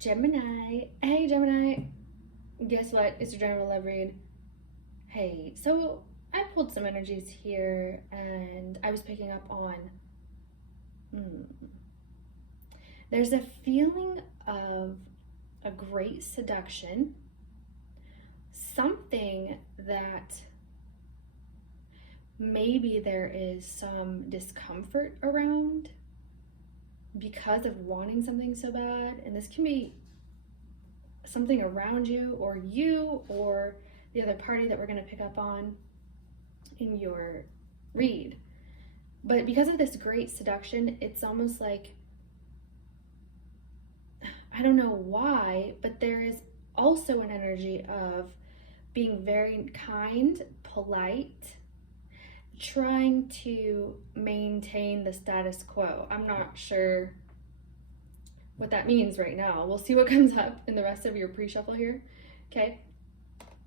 Gemini. Hey, Gemini. Guess what? It's your general love read. Hey, so I pulled some energies here and I was picking up on there's a feeling of a great seduction, something that maybe there is some discomfort around because of wanting something so bad. And this can be something around you or the other party that we're going to pick up on in your read. But because of this great seduction, it's almost like, I don't know why, but there is also an energy of being very kind, polite, trying to maintain the status quo. I'm not sure what that means right now. We'll see what comes up in the rest of your pre-shuffle here. Okay,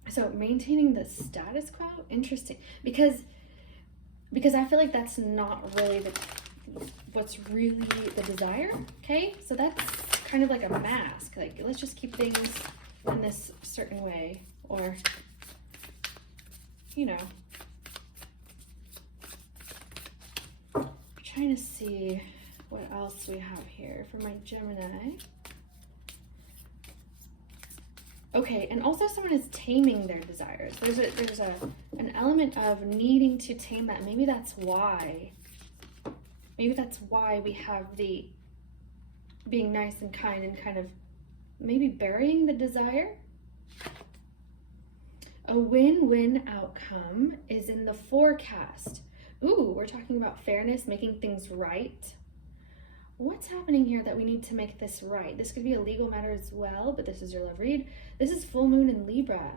so maintaining the status quo, interesting, because I feel like that's not really what's really the desire. Okay, so that's kind of like a mask, like let's just keep things in this certain way, or you know, trying to see what else we have here for my Gemini. Okay, and also someone is taming their desires. There's an element of needing to tame that. Maybe that's why we have the being nice and kind and kind of maybe burying the desire. A win-win outcome is in the forecast. Ooh, we're talking about fairness, making things right. What's happening here that we need to make this right? This could be a legal matter as well, but this is your love read. This is full moon in Libra.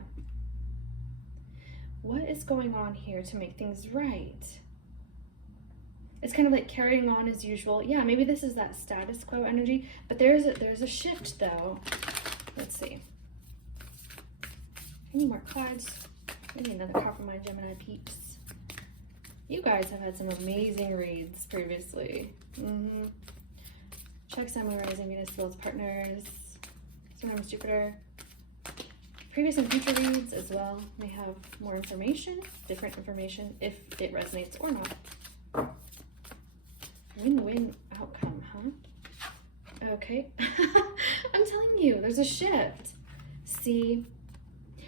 What is going on here to make things right? It's kind of like carrying on as usual. Yeah, maybe this is that status quo energy, but there's a shift though. Let's see. I need more cards. I need another card from my Gemini peeps. You guys have had some amazing reads previously. Check Sun, Moon, Rising, Venus, Fields, Partners, sometimes Jupiter. Previous and future reads as well may have more information, different information, if it resonates or not. Win-win outcome, huh? Okay. I'm telling you, there's a shift. See,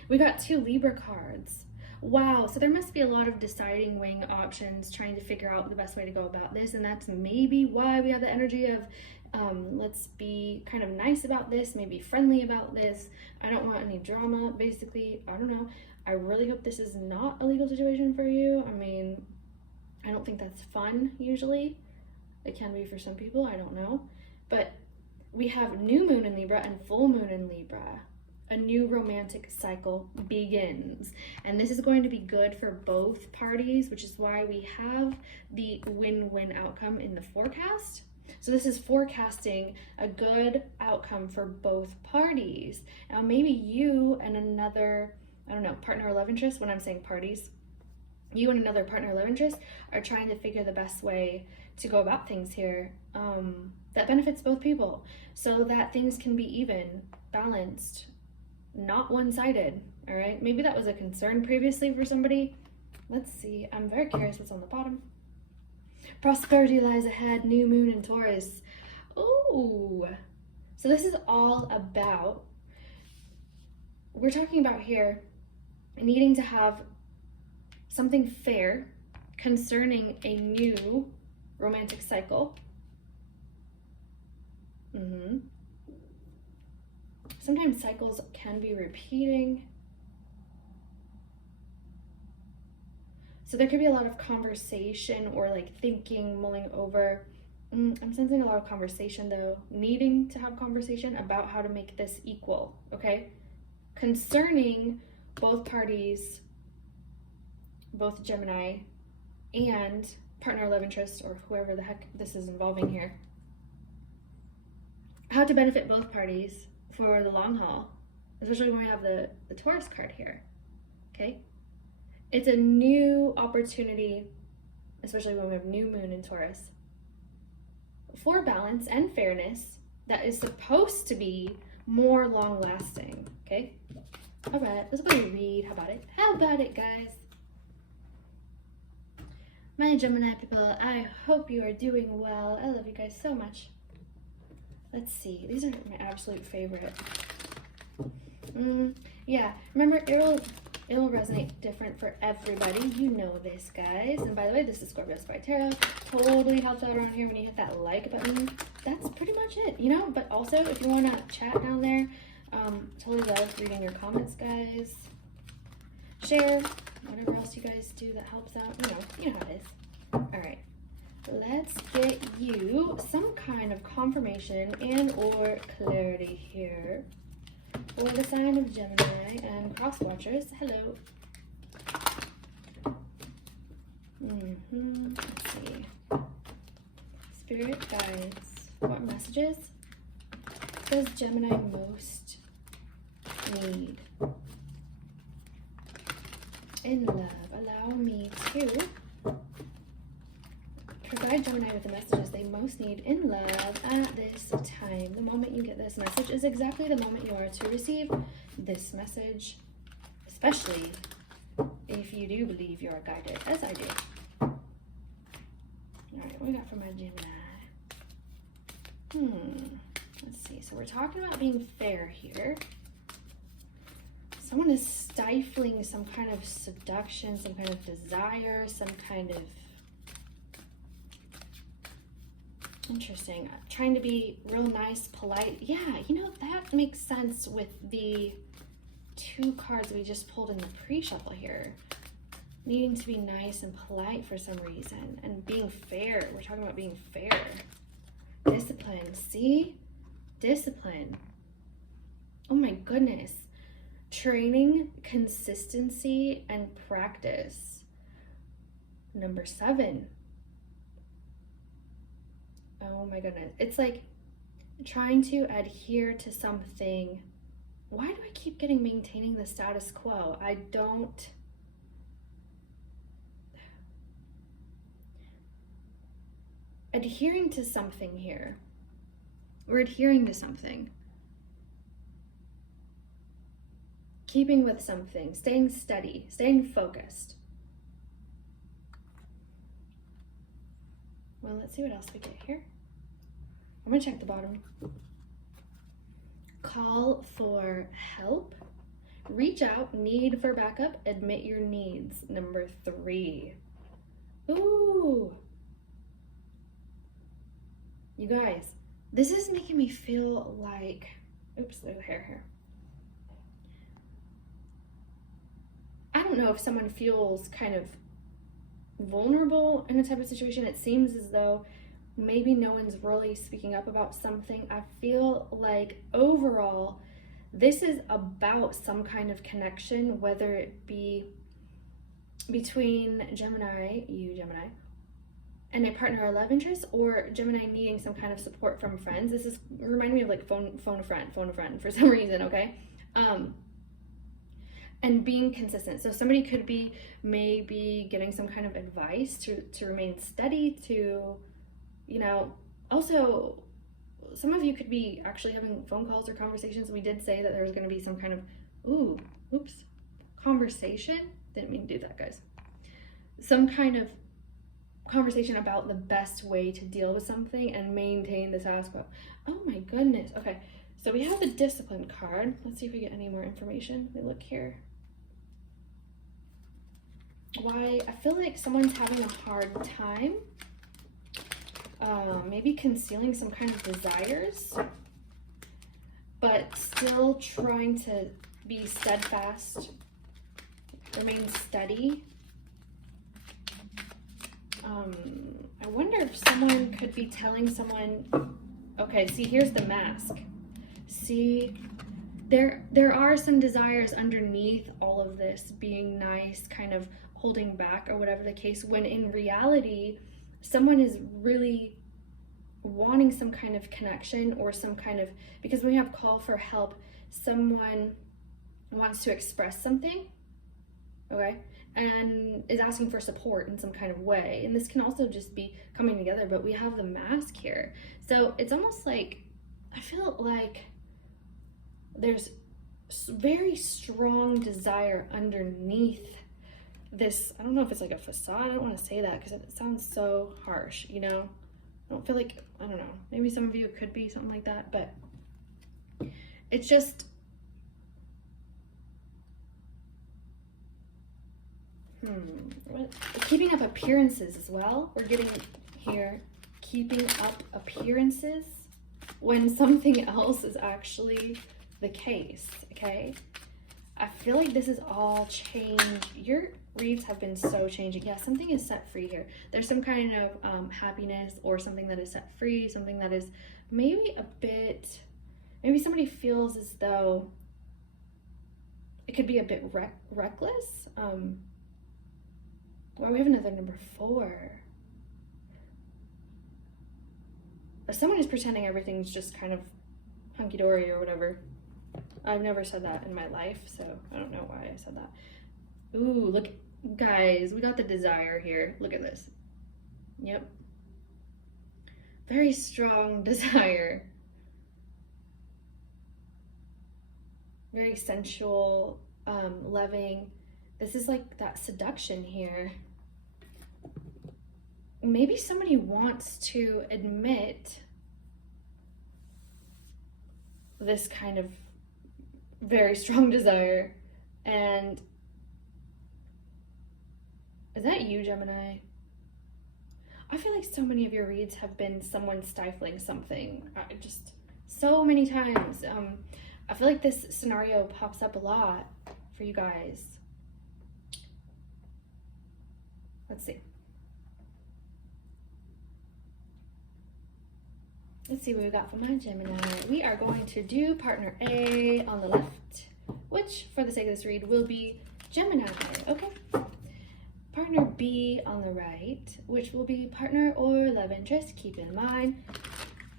we got 2 Libra cards. Wow, so there must be a lot of deciding, weighing options, trying to figure out the best way to go about this, and that's maybe why we have the energy of let's be kind of nice about this, maybe friendly about this. I don't want any drama, basically. I don't know. I really hope this is not a legal situation for you. I mean, I don't think that's fun usually. It can be for some people, I don't know. But we have new moon in Libra and full moon in Libra. A new romantic cycle begins. And this is going to be good for both parties, which is why we have the win-win outcome in the forecast. So this is forecasting a good outcome for both parties. Now maybe you and another, I don't know, partner or love interest, when I'm saying parties, you and another partner or love interest are trying to figure the best way to go about things here that benefits both people, so that things can be even, balanced, not one-sided. All right, maybe that was a concern previously for somebody. Let's see, I'm very curious what's on the bottom. Prosperity lies ahead, new moon in Taurus. Ooh, so this is all about, we're talking about here needing to have something fair concerning a new romantic cycle. Sometimes cycles can be repeating. So there could be a lot of conversation or like thinking, mulling over. I'm sensing a lot of conversation though, needing to have conversation about how to make this equal, okay? Concerning both parties, both Gemini and partner or love interest, or whoever the heck this is involving here. How to benefit both parties for the long haul, especially when we have the Taurus card here, okay? It's a new opportunity, especially when we have new moon in Taurus, for balance and fairness that is supposed to be more long lasting. Okay. All right, let's go read. How about it? How about it, guys? My Gemini people, I hope you are doing well. I love you guys so much. Let's see. These are my absolute favorite. Yeah, remember, it'll resonate different for everybody. You know this, guys. And by the way, this is Scorpio Spy Tarot. Totally helps out around here when you hit that like button. That's pretty much it, you know? But also, if you want to chat down there, totally love reading your comments, guys. Share, whatever else you guys do that helps out. You know how it is. All right. Let's get you some kind of confirmation and or clarity here for the sign of Gemini and cross watchers. Hello. Let's see. Spirit guides. What messages does Gemini most need? In love, allow me to provide Gemini with the messages they most need in love at this time. The moment you get this message is exactly the moment you are to receive this message, especially if you do believe you are guided, as I do. All right, what we got for my Gemini? Let's see. So we're talking about being fair here. Someone is stifling some kind of seduction, some kind of desire, some kind of interesting. Trying to be real nice, polite. Yeah, you know, that makes sense with the two cards we just pulled in the pre-shuffle here. Needing to be nice and polite for some reason. And being fair. We're talking about being fair. Discipline. See? Discipline. Oh my goodness. Training, consistency, and practice. Number 7. Oh my goodness. It's like trying to adhere to something. Why do I keep getting maintaining the status quo? I don't. Adhering to something here. We're adhering to something. Keeping with something. Staying steady. Staying focused. Well, let's see what else we get here. I'm going to check the bottom. Call for help. Reach out. Need for backup. Admit your needs. Number 3. Ooh. You guys, this is making me feel like... Oops, little hair here. I don't know if someone feels kind of vulnerable in a type of situation. It seems as though maybe no one's really speaking up about something. I feel like overall this is about some kind of connection, whether it be between Gemini, you Gemini, and a partner or love interest, or Gemini needing some kind of support from friends. This is reminding me of like phone a friend for some reason, okay? And being consistent. So somebody could be maybe getting some kind of advice to remain steady, to, you know, also some of you could be actually having phone calls or conversations. We did say that there was going to be some kind of, conversation. Didn't mean to do that, guys. Some kind of conversation about the best way to deal with something and maintain the status quo. Oh my goodness. Okay, so we have the discipline card. Let's see if we get any more information. Let me look here. Why I feel like someone's having a hard time, maybe concealing some kind of desires, but still trying to be steadfast, remain steady. I wonder if someone could be telling someone, okay, see, here's the mask. See, there are some desires underneath all of this, being nice, kind of holding back or whatever the case, when in reality, someone is really wanting some kind of connection or some kind of, because when we have call for help, someone wants to express something, okay, and is asking for support in some kind of way. And this can also just be coming together, but we have the mask here. So it's almost like, I feel like there's very strong desire underneath this. I don't know if it's like a facade. I don't want to say that because it sounds so harsh, you know? I don't feel like, I don't know, maybe some of you it could be something like that, but it's just, keeping up appearances as well. We're getting here, keeping up appearances when something else is actually the case, okay? I feel like this is all change. Your reads have been so changing. Yeah, something is set free here. There's some kind of happiness or something that is set free, something that is maybe a bit, maybe somebody feels as though it could be a bit reckless. Well, we have another number 4. But someone is pretending everything's just kind of hunky-dory or whatever. I've never said that in my life, so I don't know why I said that. Ooh, look, guys, we got the desire here. Look at this. Yep. Very strong desire. Very sensual, loving. This is like that seduction here. Maybe somebody wants to admit this kind of very strong desire. And is that you, Gemini? I feel like so many of your reads have been someone stifling something. Just so many times. I feel like this scenario pops up a lot for you guys. Let's see. Let's see what we got for my Gemini. We are going to do partner A on the left, which for the sake of this read will be Gemini. Okay. Partner B on the right, which will be partner or love interest. Keep in mind,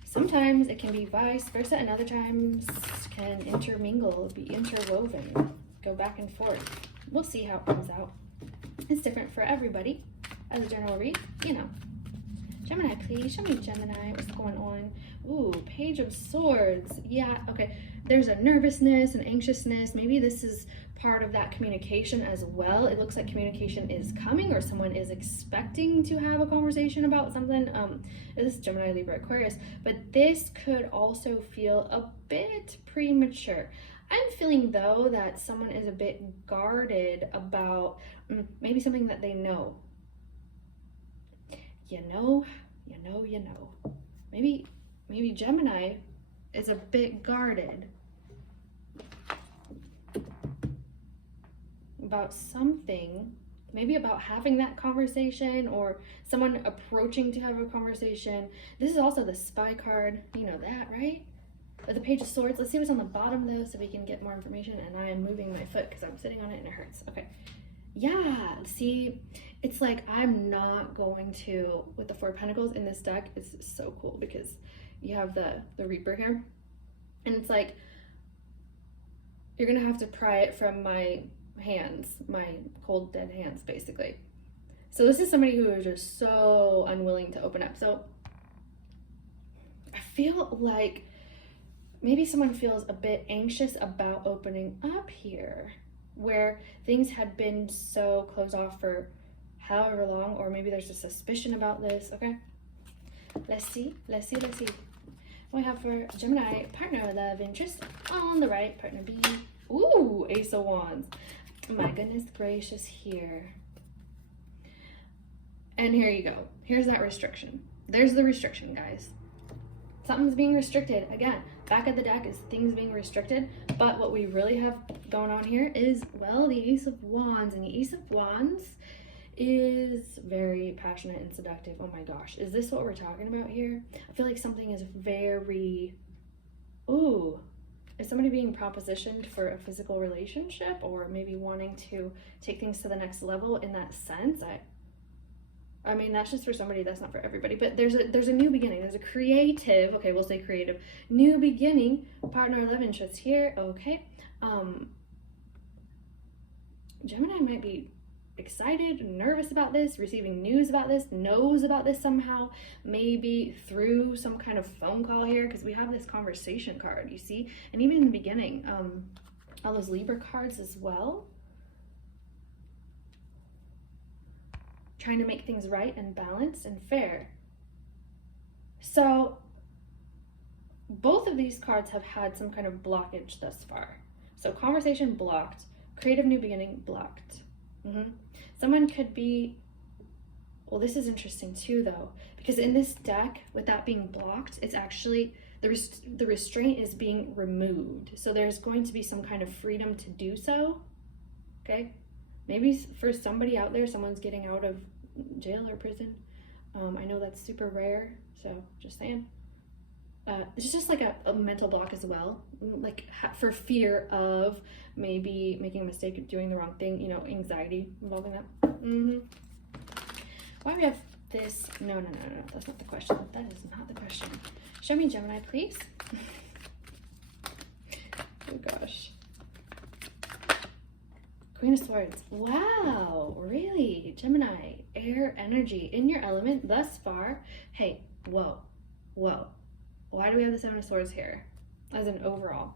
sometimes it can be vice versa, and other times can intermingle, be interwoven, go back and forth. We'll see how it comes out. It's different for everybody. As a general read, you know. Gemini, please. Show me Gemini. What's going on? Ooh, Page of Swords. Yeah, okay. There's a nervousness and anxiousness. Maybe this is part of that communication as well. It looks like communication is coming or someone is expecting to have a conversation about something. This is Gemini, Libra, Aquarius. But this could also feel a bit premature. I'm feeling, though, that someone is a bit guarded about maybe something that they know. You know. Maybe Gemini is a bit guarded about something, maybe about having that conversation or someone approaching to have a conversation. This is also the spy card. You know that, right? Or the Page of Swords. Let's see what's on the bottom, though, so we can get more information. And I am moving my foot because I'm sitting on it and it hurts. Okay. Yeah, see, it's like I'm not going to, with the 4 of Pentacles in this deck, it's so cool because you have the Reaper here. And it's like, you're going to have to pry it from my hands, my cold, dead hands, basically. So this is somebody who is just so unwilling to open up. So I feel like maybe someone feels a bit anxious about opening up here, where things had been so closed off for however long, or maybe there's a suspicion about this. Okay, let's see. We have for Gemini, partner, love interest on the right, partner B. Ooh, Ace of Wands. My goodness gracious here. And here you go. Here's that restriction. There's the restriction, guys. Something's being restricted. Again, back of the deck is things being restricted. But what we really have going on here is, well, the Ace of Wands. And the Ace of Wands is very passionate and seductive. Oh my gosh. Is this what we're talking about here? I feel like something is very... Ooh. Is somebody being propositioned for a physical relationship, or maybe wanting to take things to the next level in that sense? I mean, that's just for somebody, that's not for everybody. But there's a new beginning. There's a creative, okay, we'll say creative, new beginning, partner, love interest here, okay. Gemini might be excited, nervous about this, receiving news about this, knows about this somehow, maybe through some kind of phone call here, because we have this conversation card, you see? And even in the beginning, all those Libra cards as well. Trying to make things right and balanced and fair. So both of these cards have had some kind of blockage thus far. So conversation blocked, creative new beginning blocked. Someone could be, well, this is interesting too though, because in this deck, with that being blocked, it's actually, the restraint is being removed. So there's going to be some kind of freedom to do so, okay? Maybe for somebody out there, someone's getting out of jail or prison. I know that's super rare, so just saying. It's just like a mental block as well, like for fear of maybe making a mistake, doing the wrong thing, you know, anxiety involving that. Why do we have this? No, that's not the question. That is not the question. Show me Gemini, please. Oh gosh. Queen of Swords. Wow, really? Gemini, air energy in your element thus far. Hey, whoa. Why do we have the Seven of Swords here as an overall?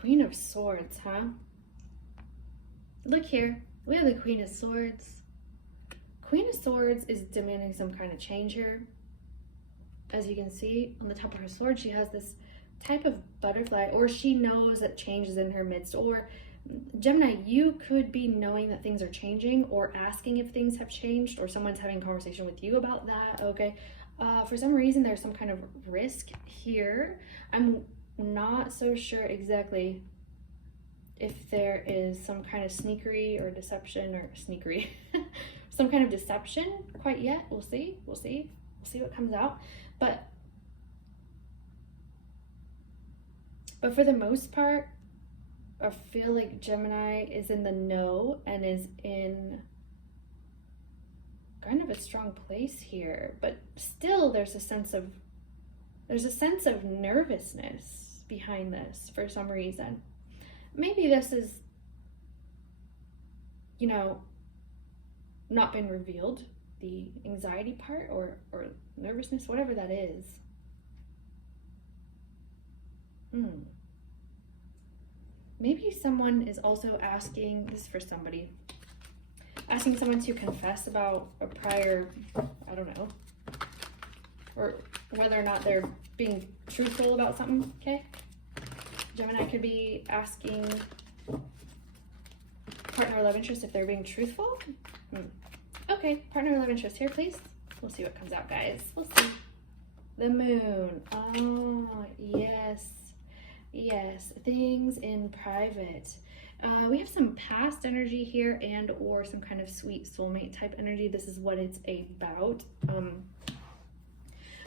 Queen of Swords, huh? Look here. We have the Queen of Swords. Queen of Swords is demanding some kind of change here. As you can see on the top of her sword, she has this type of butterfly, or she knows that change is in her midst. Or Gemini, you could be knowing that things are changing, or asking if things have changed, or someone's having a conversation with you about that, okay? For some reason, there's some kind of risk here. I'm not so sure exactly if there is some kind of sneakery or deception, or sneakery, some kind of deception quite yet. We'll see what comes out. But for the most part, I feel like Gemini is in the know and is in kind of a strong place here, but still there's a sense of nervousness behind this for some reason. Maybe this is, you know, not been revealed, the anxiety part or nervousness, whatever that is. Maybe someone is also asking, this is for somebody, asking someone to confess about a prior, I don't know, or whether or not they're being truthful about something, okay? Gemini could be asking partner or love interest if they're being truthful. Okay, partner or love interest here, please. We'll see what comes out, guys. We'll see. The moon. Oh, yes. Yes, things in private. We have some past energy here and or some kind of sweet soulmate type energy. This is what it's about.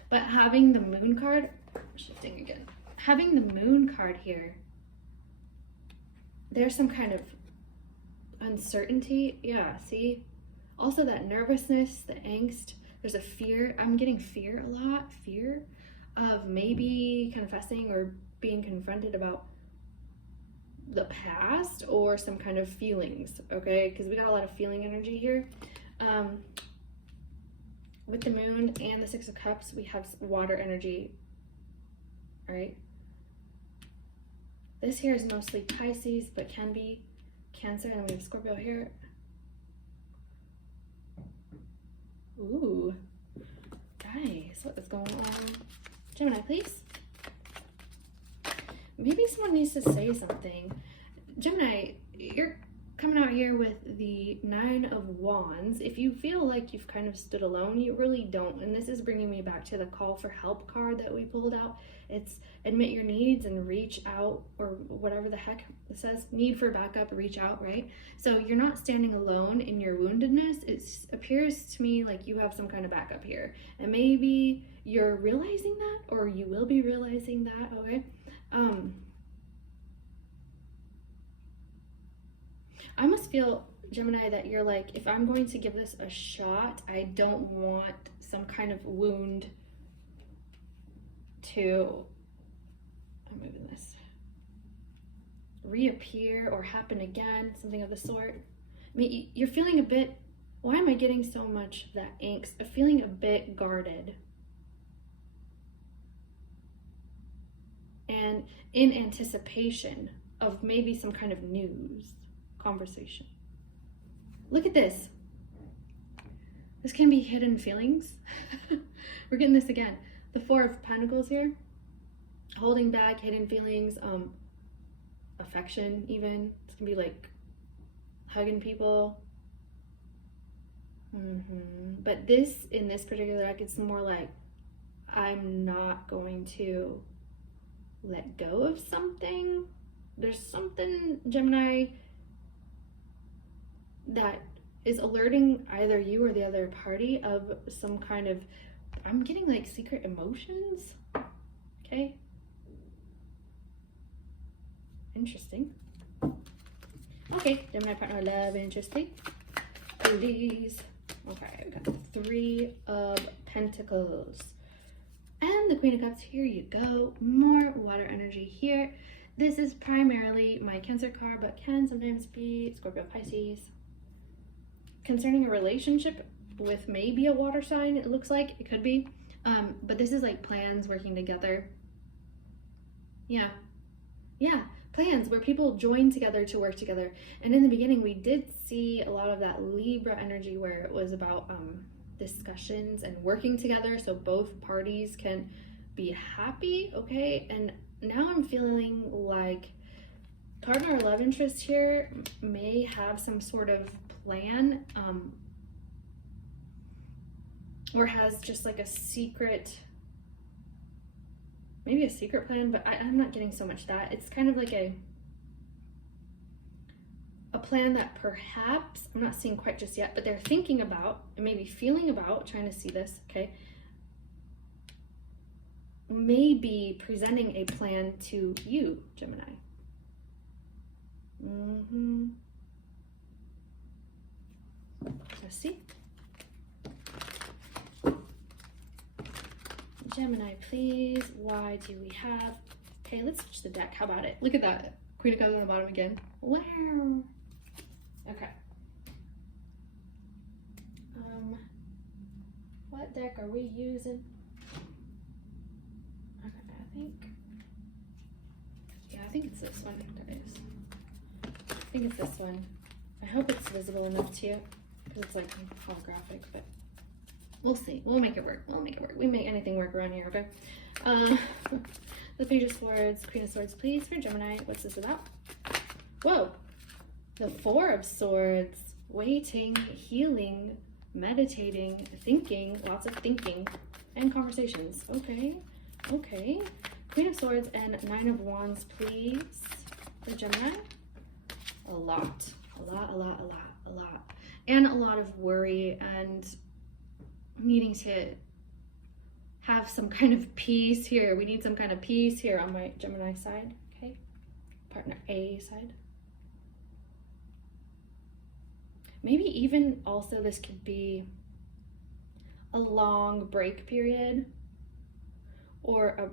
But having the moon card, shifting again. Having the moon card here, there's some kind of uncertainty. Yeah, see? Also that nervousness, the angst. There's a fear. I'm getting fear a lot. Fear of maybe confessing or being confronted about the past or some kind of feelings, okay? Because we got a lot of feeling energy here. With the moon and the Six of Cups, we have water energy, all right? This here is mostly Pisces, but can be Cancer, and we have Scorpio here. Ooh, guys, what is going on? Gemini, please. Maybe someone needs to say something. Gemini, you're coming out here with the Nine of Wands. If you feel like you've kind of stood alone, you really don't. And this is bringing me back to the call for help card that we pulled out. It's admit your needs and reach out, or whatever the heck it says. Need for backup, reach out, right? So you're not standing alone in your woundedness. It appears to me like you have some kind of backup here. And maybe you're realizing that, or you will be realizing that, okay? I almost feel, Gemini, that you're like, if I'm going to give this a shot, I don't want some kind of wound to, I'm moving this, reappear or happen again, something of the sort. I mean, you're feeling a bit, why am I getting so much of that angst? I'm feeling a bit guarded. And in anticipation of maybe some kind of news, conversation. Look at this. This can be hidden feelings. We're getting this again. The Four of Pentacles here. Holding back, hidden feelings, affection even. It's gonna be like hugging people. But this, in this particular deck, it's more like I'm not going to let go of something. There's something, Gemini, that is alerting either you or the other party of some kind of, I'm getting like secret emotions. Okay. Interesting. Okay, Gemini partner, love, interesting. Please. Okay, we got the Three of Pentacles. And the Queen of Cups, here you go. More water energy here. This is primarily my Cancer card, but can sometimes be Scorpio, Pisces. Concerning a relationship with maybe a water sign, it looks like. It could be. But this is like plans working together. Yeah. Yeah. Plans where people join together to work together. And in the beginning, we did see a lot of that Libra energy where it was about discussions and working together so both parties can be happy, okay? And now I'm feeling like partner or love interest here may have some sort of plan or has just like a secret, maybe a secret plan, but I'm not getting so much that. It's kind of like a plan that perhaps, I'm not seeing quite just yet, but they're thinking about and maybe feeling about, trying to see this, okay? Maybe presenting a plan to you, Gemini. Let's see. Gemini, please. Why do we have? Okay, let's switch the deck. How about it? Look at that. Queen of Cups on the bottom again. Wow. Okay. What deck are we using? Okay, I think it's this one. There it is. I think it's this one. I hope it's visible enough to you because it's like holographic, but we'll see. We'll make it work. We'll make it work. We make anything work around here, okay? The Page of Swords, Queen of Swords, please, for Gemini. What's this about? Whoa. The Four of Swords. Waiting, healing, meditating, thinking, lots of thinking, and conversations. Okay. Okay. Queen of Swords and Nine of Wands, please, for Gemini. A lot. And a lot of worry and needing to have some kind of peace here. We need some kind of peace here on my Gemini side, okay? Partner A side. Maybe even also this could be a long break period or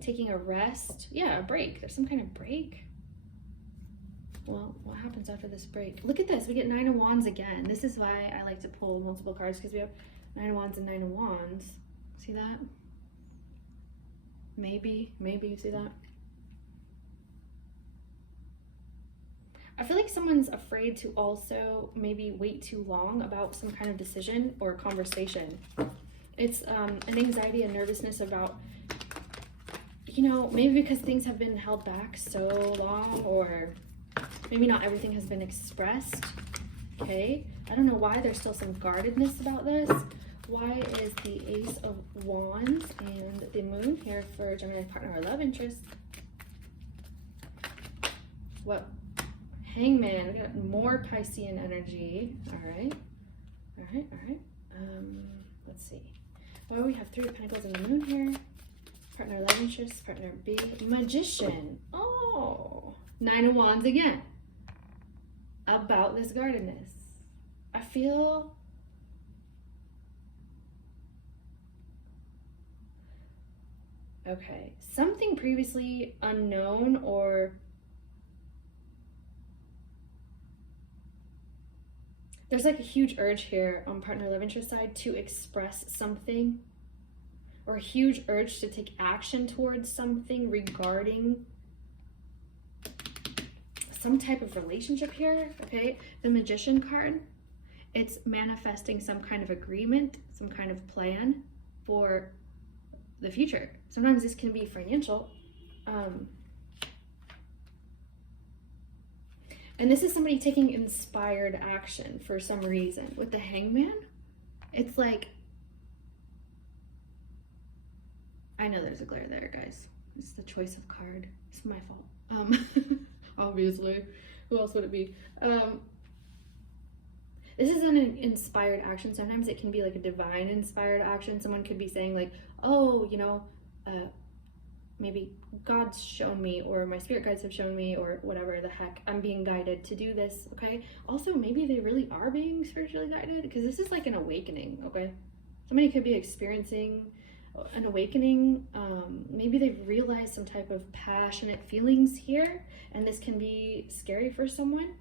taking a rest. Yeah, a break. There's some kind of break. Well, what happens after this break? Look at this. We get Nine of Wands again. This is why I like to pull multiple cards, because we have Nine of Wands and Nine of Wands. See that? Maybe you see that? I feel like someone's afraid to also maybe wait too long about some kind of decision or conversation. It's an anxiety and nervousness about, you know, maybe because things have been held back so long, or maybe not everything has been expressed, okay? I don't know why there's still some guardedness about this. Why is the Ace of Wands and the Moon here for Gemini partner or love interest? What? Hangman, we got more Piscean energy. All right. Let's see. Well, we have Three of Pentacles and the Moon here. Partner love interest, partner B. Magician. Oh, Nine of Wands again. About this guardedness. I feel okay. Something previously unknown or There's like a huge urge here on partner love interest side to express something, or a huge urge to take action towards something regarding some type of relationship here, okay? The Magician card, it's manifesting some kind of agreement, some kind of plan for the future. Sometimes this can be financial. And this is somebody taking inspired action for some reason. With the Hangman, it's like, I know there's a glare there, guys. It's the choice of card. It's my fault. Obviously. Who else would it be? This is an inspired action. Sometimes it can be like a divine inspired action. Someone could be saying like, oh, you know, maybe God's shown me, or my spirit guides have shown me, or whatever the heck, I'm being guided to do this, okay? Also, maybe they really are being spiritually guided, because this is like an awakening, okay? Somebody could be experiencing an awakening. Maybe they've realized some type of passionate feelings here, and this can be scary for someone,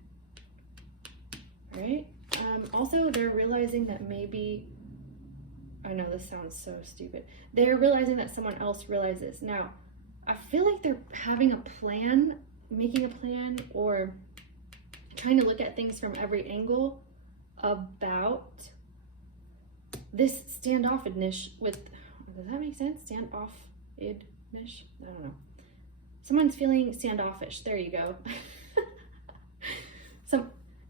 right? Also, they're realizing that maybe, I know this sounds so stupid, they're realizing that someone else realizes. Now, I feel like they're having a plan, making a plan, or trying to look at things from every angle about this standoffishness with, does that make sense? Standoffishness? I don't know. Someone's feeling standoffish. There you go.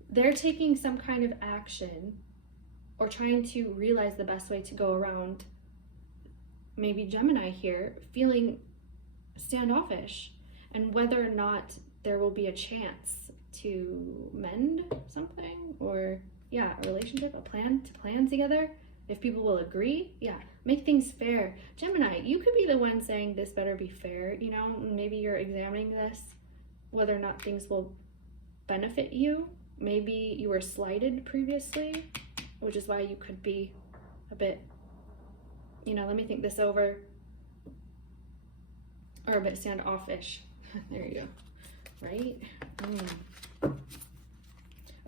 They're taking some kind of action or trying to realize the best way to go around, maybe Gemini here, feeling standoffish, and whether or not there will be a chance to mend something, or yeah, a relationship, a plan to plan together, if people will agree, yeah, make things fair. Gemini, you could be the one saying this better be fair, you know, maybe you're examining this, whether or not things will benefit you. Maybe you were slighted previously, which is why you could be a bit, you know, let me think this over, or a bit standoffish. There you go, right?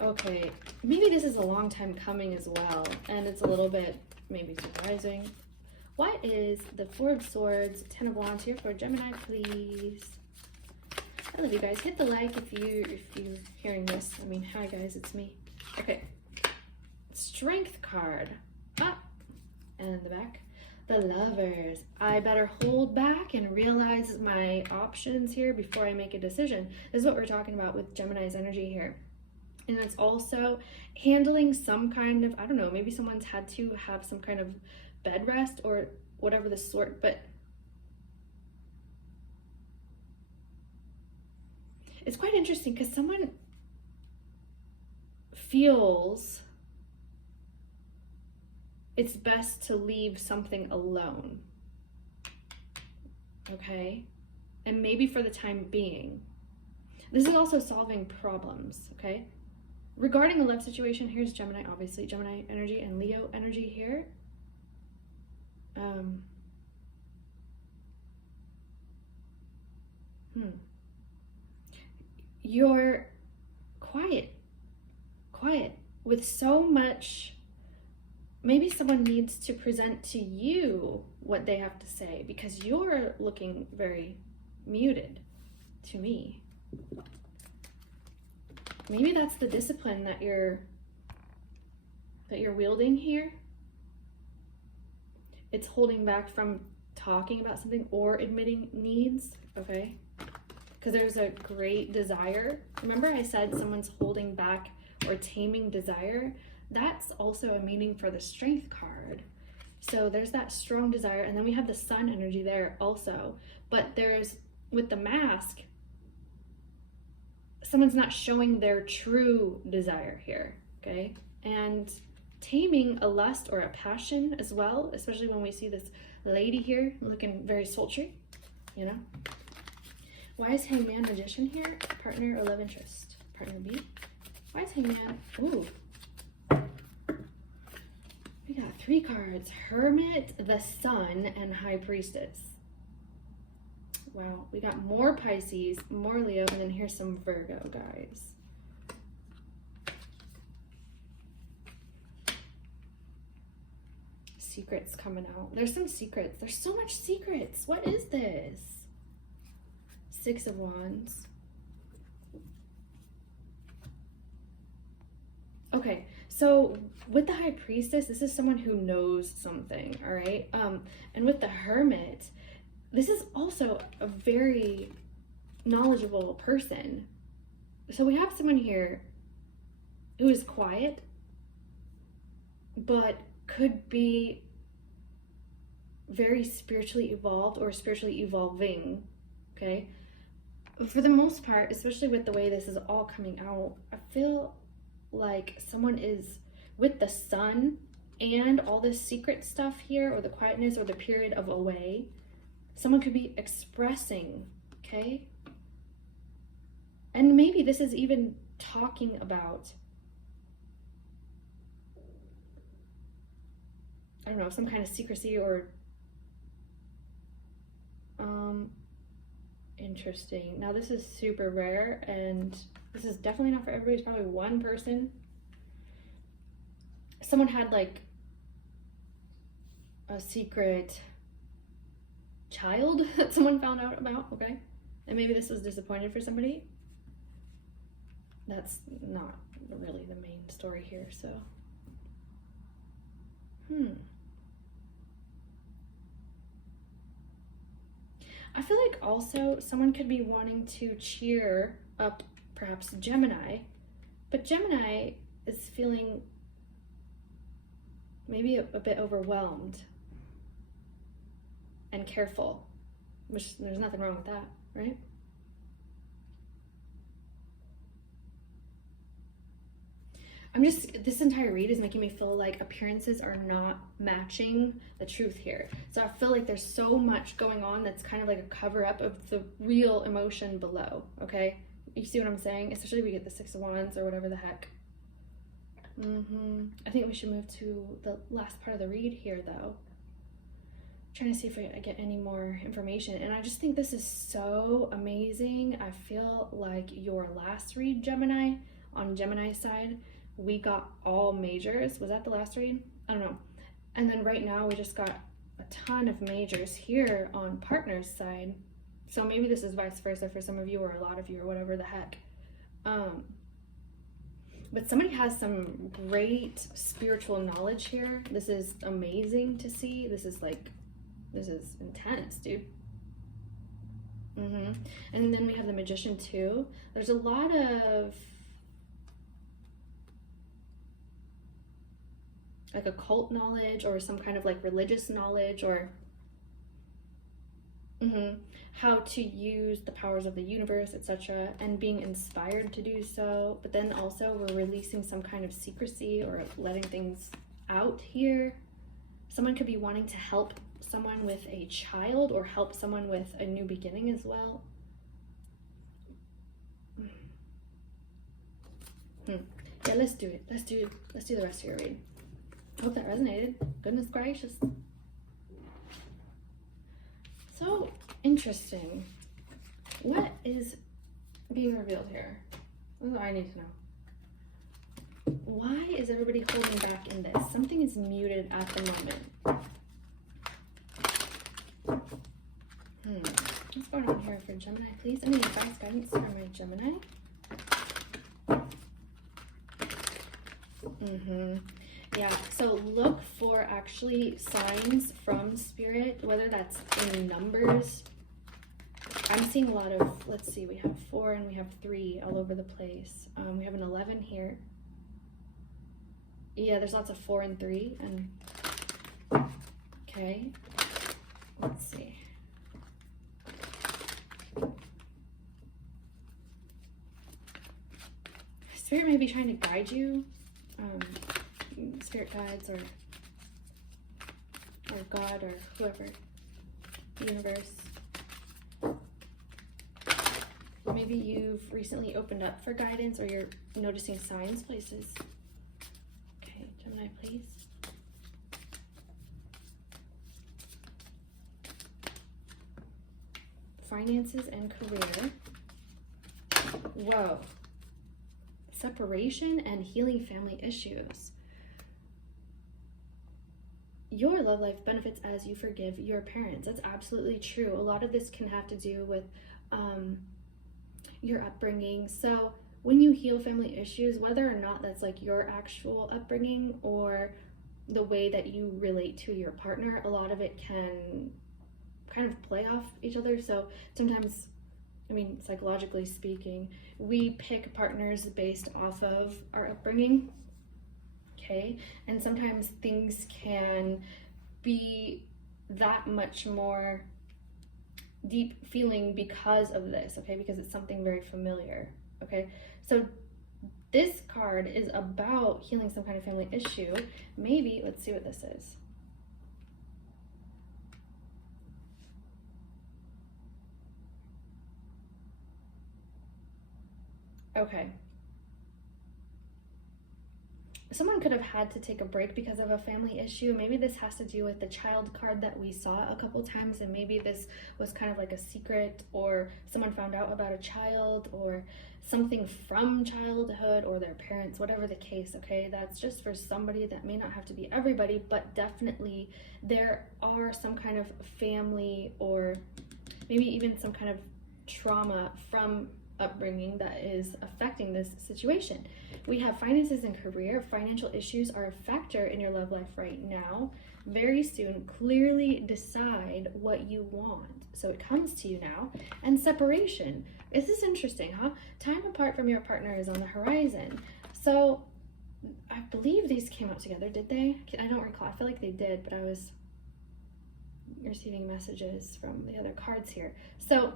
Okay, maybe this is a long time coming as well, and it's a little bit maybe surprising. What is the Four of Swords, Ten of Wands here for Gemini, please? I love you guys. Hit the like if you're hearing this. I mean, hi guys, it's me. Okay, Strength card, up, and the back. The Lovers. I better hold back and realize my options here before I make a decision. This is what we're talking about with Gemini's energy here. And it's also handling some kind of, I don't know, maybe someone's had to have some kind of bed rest or whatever the sort, but it's quite interesting because someone feels it's best to leave something alone, okay? And maybe for the time being. This is also solving problems, okay? Regarding the love situation, here's Gemini, obviously, Gemini energy and Leo energy here. You're quiet with so much. Maybe someone needs to present to you what they have to say because you're looking very muted to me. Maybe that's the discipline that you're wielding here. It's holding back from talking about something or admitting needs, okay? Because there's a great desire. Remember I said someone's holding back or taming desire? That's also a meaning for the Strength card. So there's that strong desire, and then we have the Sun energy there also. But there's, with the Mask, someone's not showing their true desire here, okay? And taming a lust or a passion as well, especially when we see this lady here looking very sultry, you know? Why is Hangman Magician here? Partner or love interest? Partner B? Why is Hangman? Ooh. We got 3 cards. Hermit, the Sun, and High Priestess. Wow, we got more Pisces, more Leo, and then here's some Virgo, guys. secrets coming out. There's some secrets. There's so much secrets. What is this? Six of Wands. Okay, so with the High Priestess, this is someone who knows something, all right? And with the Hermit, this is also a very knowledgeable person. So we have someone here who is quiet, but could be very spiritually evolved or spiritually evolving, okay? For the most part, especially with the way this is all coming out, I feel like someone is with the Sun and all this secret stuff here, or the quietness, or the period of away. Someone could be expressing, okay? And maybe this is even talking about, I don't know, some kind of secrecy or interesting. Now this is super rare, and this is definitely not for everybody. It's probably one person. Someone had like a secret child that someone found out about, okay? And maybe this was disappointed for somebody. That's not really the main story here, so. I feel like also someone could be wanting to cheer up perhaps Gemini, but Gemini is feeling maybe a bit overwhelmed and careful, which there's nothing wrong with that, right? This entire read is making me feel like appearances are not matching the truth here. So I feel like there's so much going on that's kind of like a cover up of the real emotion below, okay? You see what I'm saying? Especially if we get the Six of Wands or whatever the heck. I think we should move to the last part of the read here though. Trying to see if I get any more information. And I just think this is so amazing. I feel like your last read, Gemini, on Gemini's side, we got all majors. Was that the last read? I don't know. And then right now we just got a ton of majors here on partner's side. So maybe this is vice versa for some of you, or a lot of you, or whatever the heck. But somebody has some great spiritual knowledge here. This is amazing to see. This is intense, dude. And then we have the Magician too. There's a lot of like occult knowledge, or some kind of like religious knowledge, or how to use the powers of the universe, etc., and being inspired to do so. But then also we're releasing some kind of secrecy or letting things out here. Someone could be wanting to help someone with a child, or help someone with a new beginning as well. Yeah, let's do it. Let's do the rest of your read. I hope that resonated. Goodness gracious. So interesting. What is being revealed here? What do I need to know? Why is everybody holding back in this? Something is muted at the moment. What's going on here for Gemini, please? Any advice, guidance for my Gemini? Yeah, so look for actually signs from Spirit, whether that's in numbers. I'm seeing a lot of, let's see, we have 4 and we have 3 all over the place. We have an 11 here. Yeah, there's lots of 4 and 3. And okay, let's see. Spirit may be trying to guide you. Spirit guides, or God, or whoever, universe. Maybe you've recently opened up for guidance, or you're noticing signs places. Okay, Gemini, please. Finances and career. Whoa. Separation and healing family issues. your love life benefits as you forgive your parents. That's absolutely true. A lot of this can have to do with your upbringing. So when you heal family issues, whether or not that's like your actual upbringing or the way that you relate to your partner, a lot of it can kind of play off each other. So sometimes, I mean, psychologically speaking, we pick partners based off of our upbringing, okay? And sometimes things can be that much more deep feeling because of this, okay? Because it's something very familiar, okay? So this card is about healing some kind of family issue. Maybe, let's see what this is. Okay. Someone could have had to take a break because of a family issue. Maybe this has to do with the child card that we saw a couple times, and maybe this was kind of like a secret, or someone found out about a child or something from childhood or their parents, whatever the case, okay? That's just for somebody. That may not have to be everybody, but definitely there are some kind of family or maybe even some kind of trauma from upbringing that is affecting this situation. We have finances and career. Financial issues are a factor in your love life right now. Very soon, clearly decide what you want. So it comes to you now. And separation. This is interesting, huh? Time apart from your partner is on the horizon. So I believe these came out together, did they? I don't recall. I feel like they did, but I was receiving messages from the other cards here. So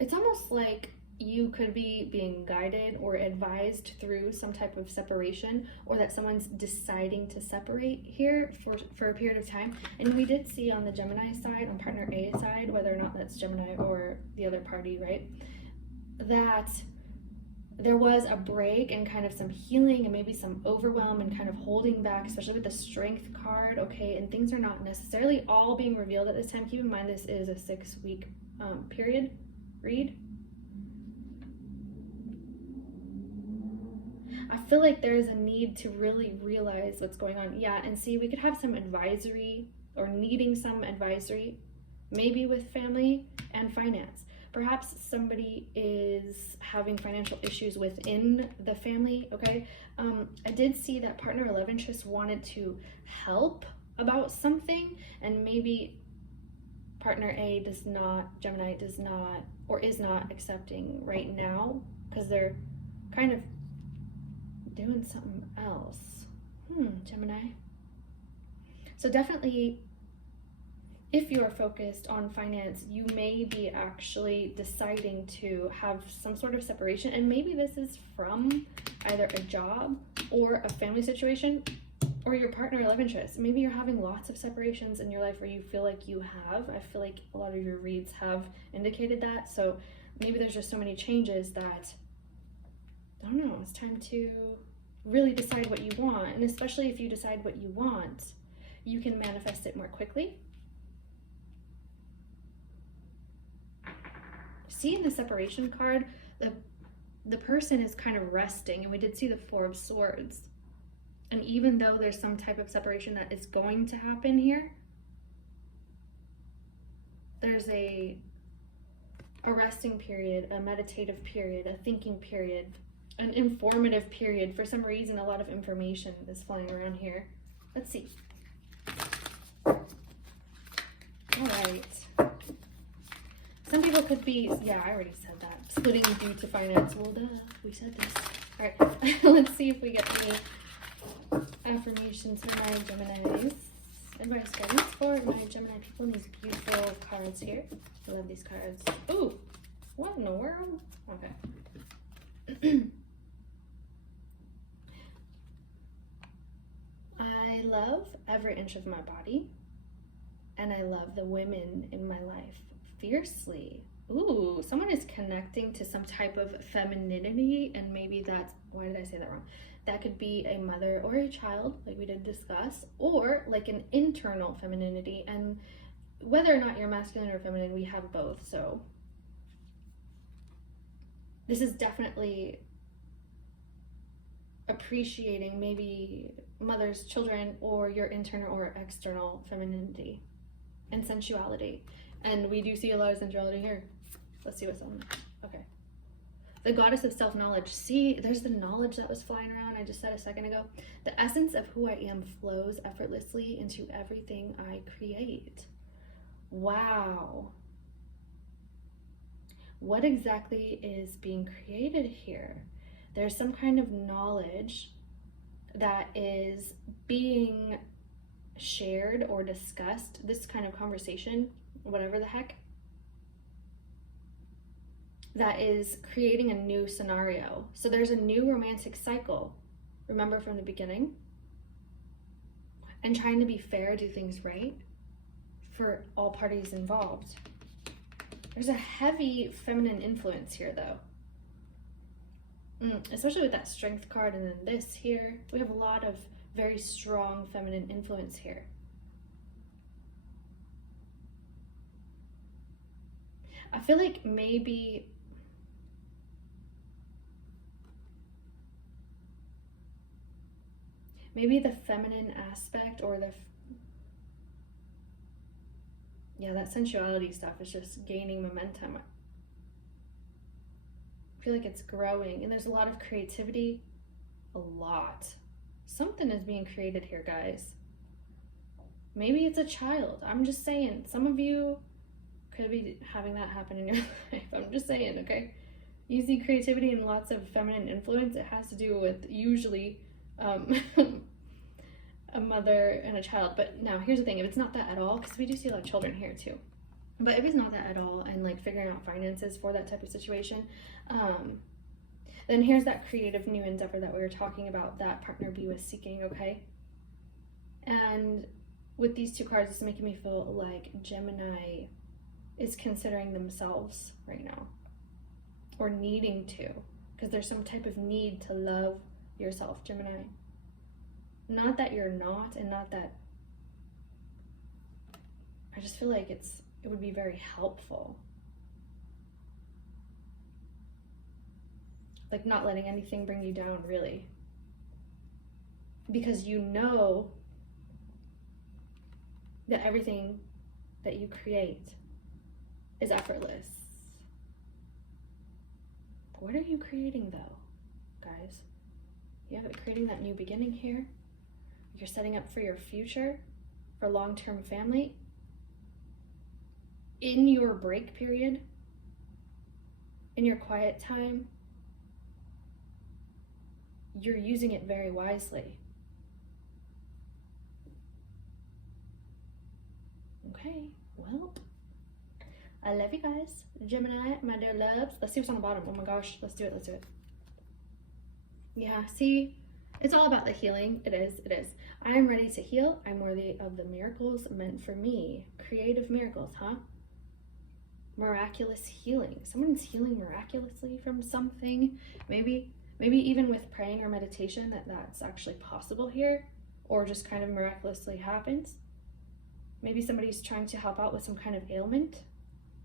it's almost like you could be being guided or advised through some type of separation, or that someone's deciding to separate here for a period of time. And we did see on the Gemini side, on partner A side, whether or not that's Gemini or the other party, right, that there was a break and kind of some healing and maybe some overwhelm and kind of holding back, especially with the Strength card, okay? And things are not necessarily all being revealed at this time. Keep in mind, this is a 6-week period read. I feel like there is a need to really realize what's going on. Yeah, and see, we could have some advisory or needing some advisory, maybe with family and finance. Perhaps somebody is having financial issues within the family, okay? I did see that partner of love interest wanted to help about something, and maybe partner A does not, Gemini does not, or is not accepting right now because they're kind of doing something else. Gemini. So definitely, if you're focused on finance, you may be actually deciding to have some sort of separation, and maybe this is from either a job or a family situation or your partner or love interest. Maybe you're having lots of separations in your life, or you feel like you have. I feel like a lot of your reads have indicated that. So maybe there's just so many changes that, I don't know, it's time to really decide what you want. And especially if you decide what you want, you can manifest it more quickly. See, in the separation card, the person is kind of resting, and we did see the Four of Swords. And even though there's some type of separation that is going to happen here, there's a resting period, a meditative period, a thinking period, an informative period. For some reason, a lot of information is flying around here. Let's see. All right. Some people could be, yeah, I already said that, splitting due to finance. Well, duh, we said this. All right, let's see if we get any affirmations for my Geminis. Advice guidance for my Gemini people in these beautiful cards here. I love these cards. Ooh, what in the world? Okay. I love every inch of my body, and I love the women in my life fiercely. Ooh, someone is connecting to some type of femininity, and maybe that's, why did I say that wrong? That could be a mother or a child, like we did discuss, or like an internal femininity. And whether or not you're masculine or feminine, we have both. So this is definitely appreciating maybe mothers, children, or your internal or external femininity and sensuality. And we do see a lot of sensuality here. Let's see what's on. Okay. The goddess of self-knowledge. See, there's the knowledge that was flying around I just said a second ago. The essence of who I am flows effortlessly into everything I create. Wow. What exactly is being created here? There's some kind of knowledge that is being shared or discussed, this kind of conversation, whatever the heck, that is creating a new scenario. So there's a new romantic cycle, remember from the beginning, and trying to be fair, do things right for all parties involved. There's a heavy feminine influence here though. Especially with that strength card and then this here. We have a lot of very strong feminine influence here. I feel like maybe the feminine aspect or that sensuality stuff is just gaining momentum. I feel like it's growing and there's a lot of creativity. A lot. Something is being created here, guys. Maybe it's a child. I'm just saying, some of you could be having that happen in your life. I'm just saying, okay? You see creativity and lots of feminine influence. It has to do with usually a mother and a child. But now here's the thing, if it's not that at all, because we do see a lot of children here too. But if it's not that at all and like figuring out finances for that type of situation, then here's that creative new endeavor that we were talking about that partner B was seeking, okay? And with these two cards, it's making me feel like Gemini is considering themselves right now, or needing to, because there's some type of need to love yourself, Gemini. Not that you're not, and not that, I just feel like it would be very helpful. Like not letting anything bring you down, really. Because you know that everything that you create is effortless. What are you creating though, guys? You have it creating that new beginning here. You're setting up for your future, for long-term family. In your break period, in your quiet time, you're using it very wisely. Okay, well, I love you guys. Gemini, my dear loves. Let's see what's on the bottom. Oh my gosh, let's do it. Yeah, see, it's all about the healing. It is. I am ready to heal. I'm worthy of the miracles meant for me. Creative miracles, huh? Miraculous healing. Someone's healing miraculously from something. Maybe even with praying or meditation that's actually possible here, or just kind of miraculously happens. Maybe somebody's trying to help out with some kind of ailment.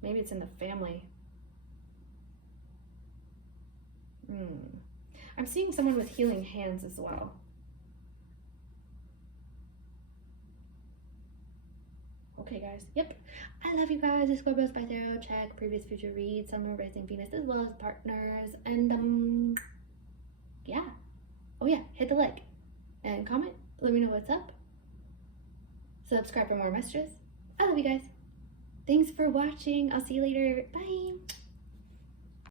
Maybe it's in the family. I'm seeing someone with healing hands as well. Okay, guys. Yep. I love you guys. It's Scorpio Spy Tarot. Check previous future reads, Sun, Moon, Rising, Venus, as well as partners. And yeah. Oh yeah, hit the like and comment. Let me know what's up. Subscribe for more messages. I love you guys. Thanks for watching. I'll see you later. Bye.